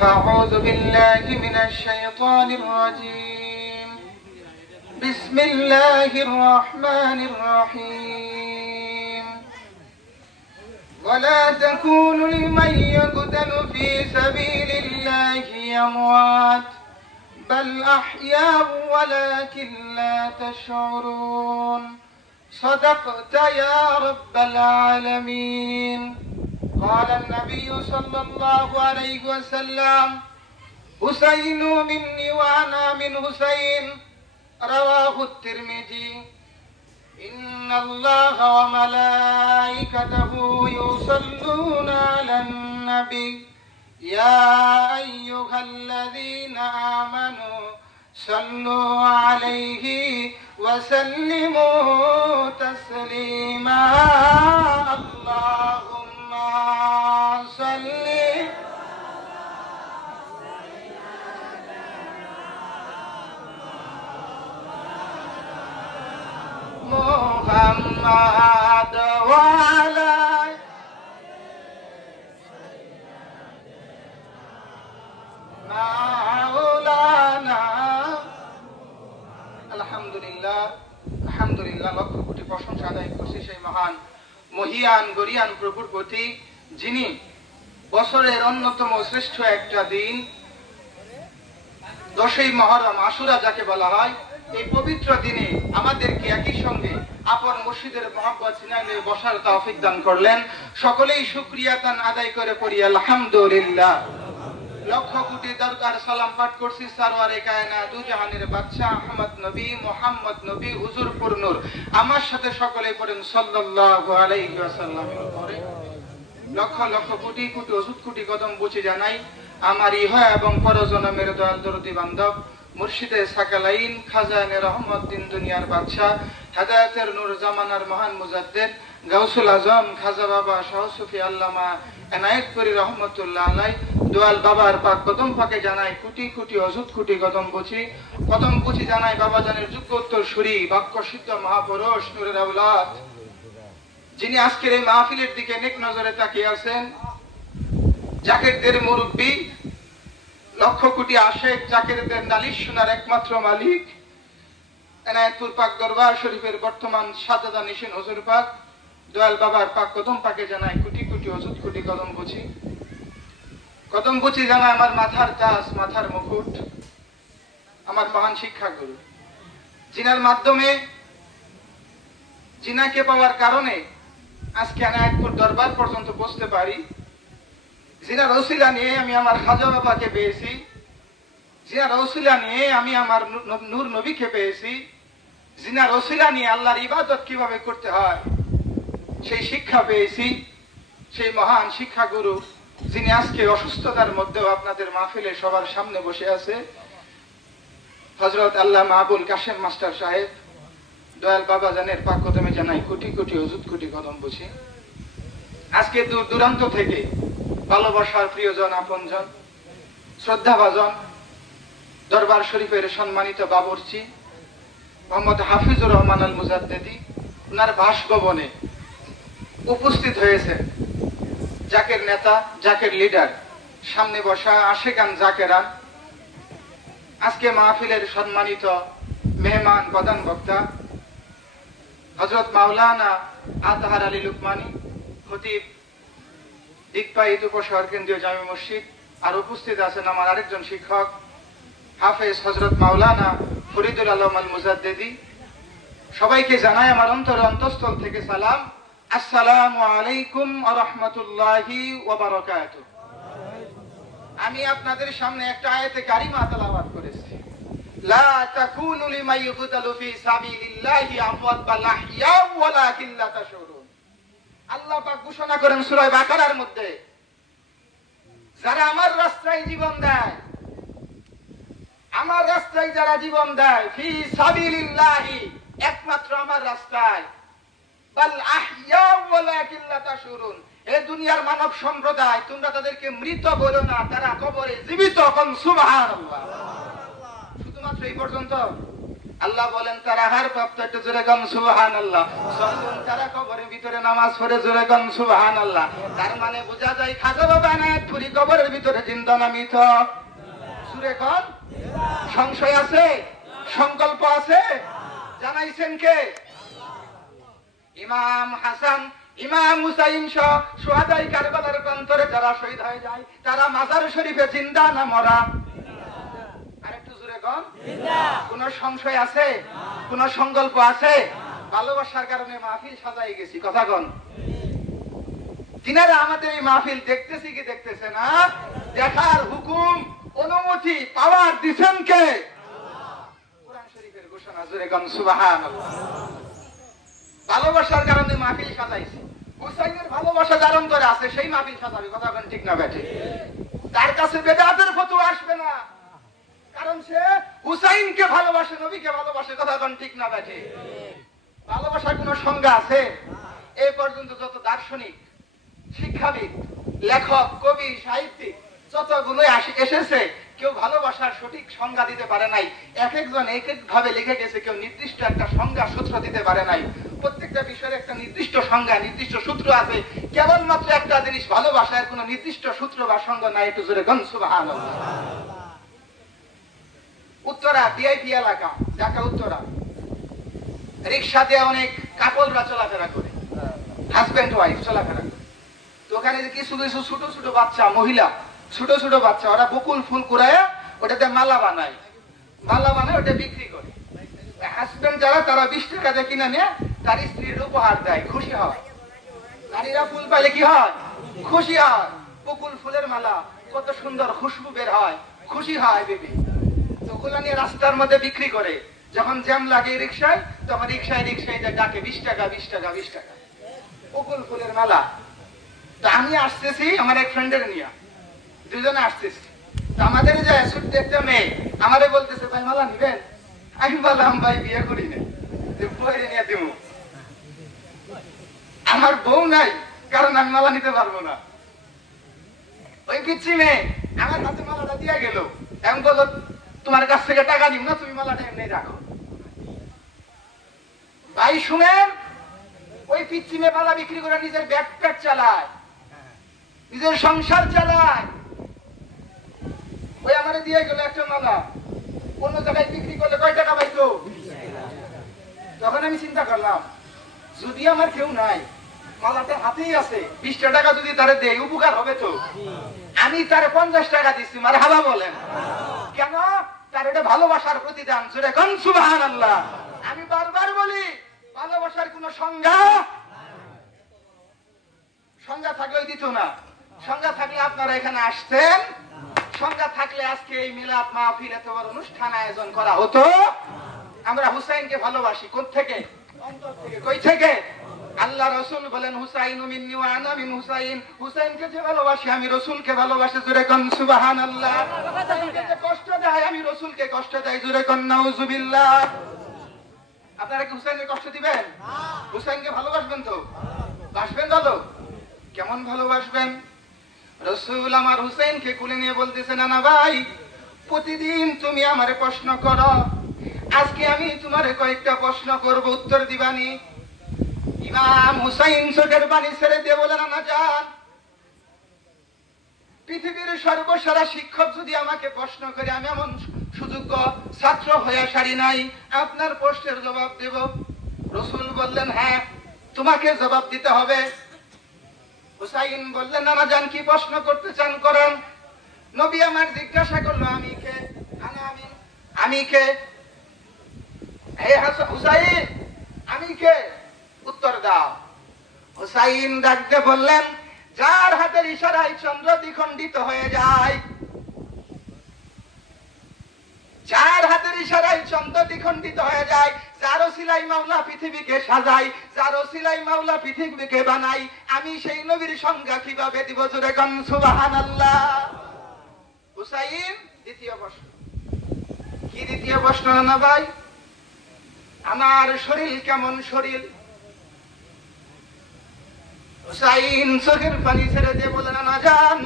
فأعوذ بالله من الشيطان الرجيم. بسم الله الرحمن الرحيم. ولا تكونوا لمن يقتل في سبيل الله أموات بل أحياء ولكن لا تشعرون. صدقت يا رب العالمين. قال النبي صلى الله عليه وسلم: حسين مني وأنا من حسين. رواه الترمذي. إن الله وملائكته يصلون على النبي يا أيها الذين آمنوا صلوا عليه وسلموا تسليما. اللهم صل محمد وعلى مولانا। আলহামদুলিল্লাহ আলহামদুলিল্লাহ, লক্ষ কোটি প্রশংসা আদায় করছি সেই মহান মহিয়ান গরিয়ান প্রভুর প্রতি, যিনি বছরের অন্যতম শ্রেষ্ঠ একটা দিন 10ই মুহররম আশুরা যাকে বলা হয়, এই পবিত্র দিনে আমাদেরকে একই সঙ্গে আপন মসজিদের মহব্বত সিনাইলে বসার তৌফিক দান করলেন। সকলেই শুকরিয়া তান আদায় করে পড়ি আলহামদুলিল্লাহ। লক্ষ কোটি দরকার সালাম পাঠ করছি সারওয়ারে কায়নাত দু জাহানের বাদশা আহমদ নবী মুহাম্মদ নবী হুজুর পুরনূর। আমার সাথে সকলে পড়েন সাল্লাল্লাহু আলাইহি ওয়াসাল্লামের উপরে। লক্ষ লক্ষ কোটি কোটি অযুত কোটি কদম বুঝে জানাই আমার ইহা এবং পরজনমের দয়াল দরদি বান্ধব মুর্শিদে সাকালাইন খাজানে রহমত দিন দুনিয়ার বাদশা হেদায়েতের নূর জামানার মহান মুজাদ্দিদ গাউসুল আজম খাজা বাবা শাহ সুফি আল্লামা এনায়েতপুরি রহমতুল্লাহ আলাই দোয়াল বাবার পাক কদম পাকে জানাই কোটি কোটি অযুত কোটি কদম বুঝি জানাই বাবা জানের যোগ্য উত্তর সুরি বাক্য সিদ্ধ মহাপুরুষ নূরের আওলাদ, যিনি আজকের এই মাহফিলের দিকে নেক নজরে তাকিয়ে আছেন, জাকেরদের মুরব্বী, লক্ষ কোটি আশেক জাকেরদের নালিশ শোনার একমাত্র মালিক, এনায়েতপুর পাক দরবার শরীফের বর্তমান সাজাদা নিশিন হুজুর পাক দয়াল বাবার পাক কদম পাকে জানাই কোটি কোটি অযুত কোটি কদম বুঝি জানাই আমার মাথার তাজ মাথার মুকুট, আমার মহান শিক্ষা গুরু, যিনার মাধ্যমে যিনাকে পাওয়ার কারণে আজকে এনায়েতপুর দরবার পর্যন্ত পৌঁছতে পারি, যিনার ওসিলা নিয়ে আমি আমার খাজা বাবাকে পেয়েছি, যিনার ওসিলা নিয়ে আমি আমার নূর নবীকে পেয়েছি, যিনার ওসিলা নিয়ে আল্লাহর ইবাদত কিভাবে করতে হয় সেই শিক্ষা পেয়েছি, সেই মহান শিক্ষা গুরু, যিনি আজকে অসুস্থতার মধ্যেও আপনাদের মাহফিলে সবার সামনে বসে আছে, হযরত আল্লামা আবুল কাশেম মাস্টার সাহেব দয়াল বাবা জানের পাক কদমে জানাই কোটি কোটি অযুত কোটি কদম বুঝি। আজকে দূর দূরান্ত থেকে ভালোবাসার প্রিয়জন আপনজন শ্রদ্ধাভাজন দরবার শরীফের সম্মানিত বাবরচি মোহাম্মদ হাফিজুর রহমান আল মুজাদ্দেদি ওনার বাসভবনে উপস্থিত হয়েছে জাকের নেতা জাকের লিডার, সামনে বসা আশেকান জাকেরান, আজকে মাহফিলের সম্মানিত মেহমান প্রধান বক্তা হযরত মাওলানা আতহার আলী লুকমানী খতিব দিকপাইত উপশহর কেন্দ্রীয় জামে মসজিদ, আর উপস্থিত আছেন আমার আরেকজন শিক্ষক হাফেজ হযরত মাওলানা ফরিদুল আলম আল মুজাদ্দেদি। সবাইকে জানাই আমার অন্তঃস্থল থেকে সালাম, আসসালামু আলাইকুম ওয়া রাহমাতুল্লাহি ওয়া বারাকাতুহু। আমি আপনাদের সামনে একটা আয়াতে কারিমা তেলাওয়াত করেছি, লা তাকুনু লিমান ইউকতালু ফি সাবিলিল্লাহি আমওয়াত বাল আহইয়া ওয়ালাকিন লা তাশউরুন। আল্লাহ পাক ঘোষণা করেন সূরা বাকারার মধ্যে, যারা আমার রাস্তায় জীবন দেয়, আমার রাস্তায় যারা জীবন দেয়, ফি সাবিলিল্লাহি একমাত্র আমার রাস্তায়, বাল আহইয়া ওয়ালাকিন লা তাশউরুন, এই দুনিয়ার মানব সম্প্রদায় তোমরা তাদেরকে মৃত বলো না, তারা কবরে জীবিত। কোন সুবহানাল্লাহ। শুধুমাত্র এই পর্যন্ত? আল্লাহ বলেন তারা হার প্রাপ্ত, একটু জোরে গান সুবহানাল্লাহ। সন্তান তারা কবরের ভিতরে নামাজ পড়ে, জোরে গান সুবহানাল্লাহ। তার মানে বোঝা যায় খাজা বাবা এনায়েতপুরী কবরের ভিতরে জিন্দা না মৃত? জোরে গান। সংশয় আছে? সংকল্প আছে? জানাইছেন কে? ইমাম হাসান, ইমাম হুসাইন সহ সুহাদায়ে কারবালার প্রান্তরে যারা শহীদ হয়ে যায় তারা মাজার শরীফে জিন্দা না মরা? আরেকটু জোরে কোন। কোন সংশয় আছে? কোন সংকল্প আছে? ভালোবাসার কারণে মাহফিল সাজাই গেছি, কথা কোন। তিনারা আমাদের এই মাহফিল দেখতেছি কি দেখতেছে না? দেখার হুকুম, অনুমতি, পাওয়ার দিবেন কে? কোরআন শরীফের ঘোষণা, জোরে কোন সুবহানাল্লাহ। ভালোবাসার কারণে মাহফিল সাজাইছি। হুসাইনের ভালোবাসা যার অন্তরে আছে সেই মাহফিল সাজাবে, কথা কোন ঠিক না বেঠে? তার কাছে বেদাতের ফতোয়া আসবে না, কারণ সে হুসাইনকে ভালোবাসে, নবীকে ভালোবাসে, কথা কোন ঠিক না বেঠে? ভালোবাসার কোন সংজ্ঞা আছে? এই পর্যন্ত যত দার্শনিক, শিক্ষাবিদ, লেখক, কবি, সাহিত্যিক যতগুলো এসেছে কেউ ভালোবাসার সঠিক সংজ্ঞা দিতে পারে নাই। এক একজন এক এক ভাবে লিখে গেছে, কেউ নির্দিষ্ট একটা সংজ্ঞা সূত্র দিতে পারে নাই। প্রত্যেকটা বিষয়ের একটা নির্দিষ্ট সংজ্ঞা, নির্দিষ্ট সূত্র আছে। কেবলমাত্র একটা জিনিস, ভালোবাসার কোনো নির্দিষ্ট সূত্র বা সংজ্ঞা নাই। একটু জোরে গান সুবহানাল্লাহ। উত্তরা ভিআইপি এলাকা, ঢাকা উত্তরা, রিক্সা দিয়ে অনেক কাপলরা চলাফেরা করে, হাজবেন্ড ওয়াইফ চলাফেরা করে। তো ওখানে কিছু কিছু ছোট ছোট বাচ্চা, মহিলা, ছোট ছোট বাচ্চা, ওরা বকুল ফুল কুড়ায় ওটাতে মালা বানায়, মালা বানায় ওটা বিক্রি করে। হাজবেন্ড যারা তারা 20 টাকা দিয়ে কিনে নিয়ে তার স্ত্রীর উপহার দেয়, খুশি হয়। নারীরা ফুল পাইলে কি হয়? খুশি হয়। বকুল ফুলের মালা, কত সুন্দর খুশবু বের হয়, খুশি হয় বেবি। তো ওগুলো নিয়ে রাস্তার মধ্যে বিক্রি করে। যখন জ্যাম লাগে রিক্সায়, তখন রিক্সায় ডাকে 20 টাকা 20 টাকা 20 টাকা, বকুল ফুলের মালা। তো আমি আসতেছি আমার এক ফ্রেন্ডের নিয়ে, দুজনে আসতেছি। তো আমাদের যে ছোট্ট একটা মেয়ে আমারে বলতেছে, ভাই মালা নিবেন? আমি বললাম, ভাই বিয়ে করি না, বইরে নিয়ে দিব। আমার বউ নাই, কারণ আমি মালা নিতে পারবো না। ওই পিচ্ছি মেয়ে আমার হাতে মালাটা দিয়ে গেল, এমন বললো, তোমার কাছ থেকে টাকা দিব না, তুমি মালাটা এমনি রাখো। ভাই শুনেন, ওই পিচ্ছি মেয়ে মালা বিক্রি করে নিজের ব্যাকপ্যাক চালায়, নিজের সংসার চালায়। ওই আমারে দিয়ে গেল একটা মালা, অন্য জায়গায় বিক্রি করলে কয় টাকা পাইতো? তখন আমি চিন্তা করলাম, যদি আমার কেউ নাই, মালাটা হাতেই আছে, 20 টাকা যদি তারে দেই উপকার হবে তো। আমি তারে 50 টাকা দিচ্ছি, মার হালা বলেন কেন? তার এটা ভালোবাসার প্রতিদান, জোরে কোন সুবহানাল্লাহ। আমি বারবার বলি, ভালোবাসার কোন সংজ্ঞা, সংজ্ঞা থাকলেও দিত না। সংজ্ঞা থাকলে আপনারা এখানে আসতেন, সংজ্ঞা থাকলে আজকে এই মিলাদ মাহফিল এত বড় অনুষ্ঠান আয়োজন করা হতো। আমরা হুসাইনকে ভালোবাসি, কোত্থেকে? অন্তর থেকে। কই থেকে? আল্লাহ রাসূল বলেন, হুসাইনু মিন্নি ওয়া আনা মিন হুসাইন। হুসাইনকে যে ভালোবাসি আমি রাসূলকে ভালোবাসি, জোরে কোন সুবহানাল্লাহ। হুসাইনকে যে কষ্ট দেয় আমি রাসূলকে কষ্ট দেই, জোরে কোন নাউযুবিল্লাহ। আপনারা কি হুসাইনকে কষ্ট দিবেন? হুসাইনকে ভালোবাসবেন তো? বাসবেন ভালো? কেমন ভালোবাসবেন? রাসূল আমার হুসাইনকে কোলে নিয়ে বলতেছেন, না ভাই, প্রতিদিন তুমি আমারে প্রশ্ন করো, আজকে আমি তোমারে কয়েকটা প্রশ্ন করব, উত্তর দিবানি। ইমাম হুসাইন চোখের পানি ছেড়ে দিয়ে বলেন, না যান, পৃথিবীর সর্বসেরা শিক্ষক যদি আমাকে প্রশ্ন করে, আমি এমন সুযোগ্য ছাত্র হয়ে সারি নাই, আপনার প্রশ্নের জবাব দেব। রাসূল বললেন, হ্যাঁ তোমাকে জবাব দিতে হবে। হুসাইন বললেন, না যান, কি প্রশ্ন করতে চান করেন। নবী আমার জিজ্ঞাসা করলো, আমি কে? আমি কে? হে হুসাইন, আমি কে? উত্তর দাও। হুসাইন ডাকতে বললেন, যার হাতের ইশারায় চন্দ্র দ্বিখণ্ডিত হয়ে যায়, যার হাতের ইশারায় চন্দ্র দ্বিখণ্ডিত হয়ে যায়, যার ওসিলায় মাওলা পৃথিবীকে সাজায়, যার ওসিলায় মাওলা পৃথিবীকে বানাই, আমি সেই নবীর সংজ্ঞা কিভাবে দিব, জোরে কোন সুবহানাল্লাহ। হুসাইন দ্বিতীয় প্রশ্ন। কি দ্বিতীয় প্রশ্ন? না ভাই, আমার শরীর কেমন শরীর? হুসাইন চোখের পানি ছেড়ে দিয়ে বলেন, না যান,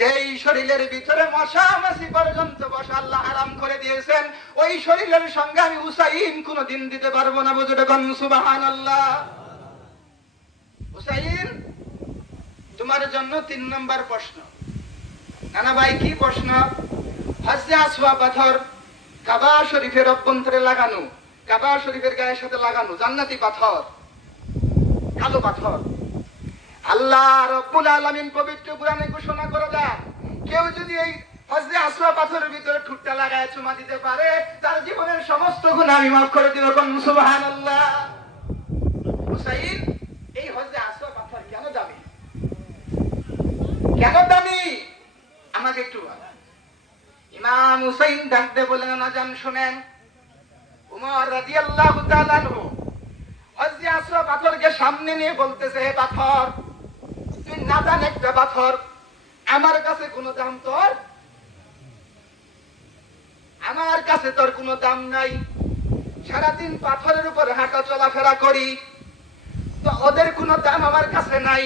যেই শরীরের ভিতরে মশা মাছি পর্যন্ত বসা আল্লাহ হারাম করে দিয়েছেন, ওই শরীরের সঙ্গে আমি হুসাইন কোনদিন দিতে পারবো না। বুঝতে পারেন? সুবহানাল্লাহ। হুসাইন, তোমার জন্য 3 নম্বর প্রশ্ন। নানা ভাই, কি প্রশ্ন? হজে আসওয়া পাথর কাবা শরীফের অভ্যন্তরে লাগানো, কাবা শরীফের গায়ের সাথে লাগানো জান্নাতি পাথর, কালো পাথর। আল্লাহ রাব্বুল আলামিন পবিত্র কুরআনে ঘোষণা করে দেন, কেউ যদি এই হজে আসওয়া পাথরের ভিতরে ঠুটটা লাগায় চুমা দিতে পারে, তার জীবনের সমস্ত গুনাহ আমি মাফ করে দিব। কোন সুবহানাল্লাহ। হুসাইন, এই হজে আসওয়া পাথর কেন দামি? কেন দামি আমাকে একটু বলেন। ইমাম হুসাইন ডাকতে বলেন, না জান শুনেন, উমর রাদিয়াল্লাহু তাআলা আনহু হজে আসওয়া পাথরকে সামনে নিয়ে বলতেছে, হে পাথর, তুই নাদান একটা পাথর, আমার কাছে কোনো দাম তোর, আমার কাছে তোর কোনো দাম নাই। সারাদিন পাথরের উপর হাঁটা চলাফেরা করি, তো ওদের কোনো দাম আমার কাছে নাই।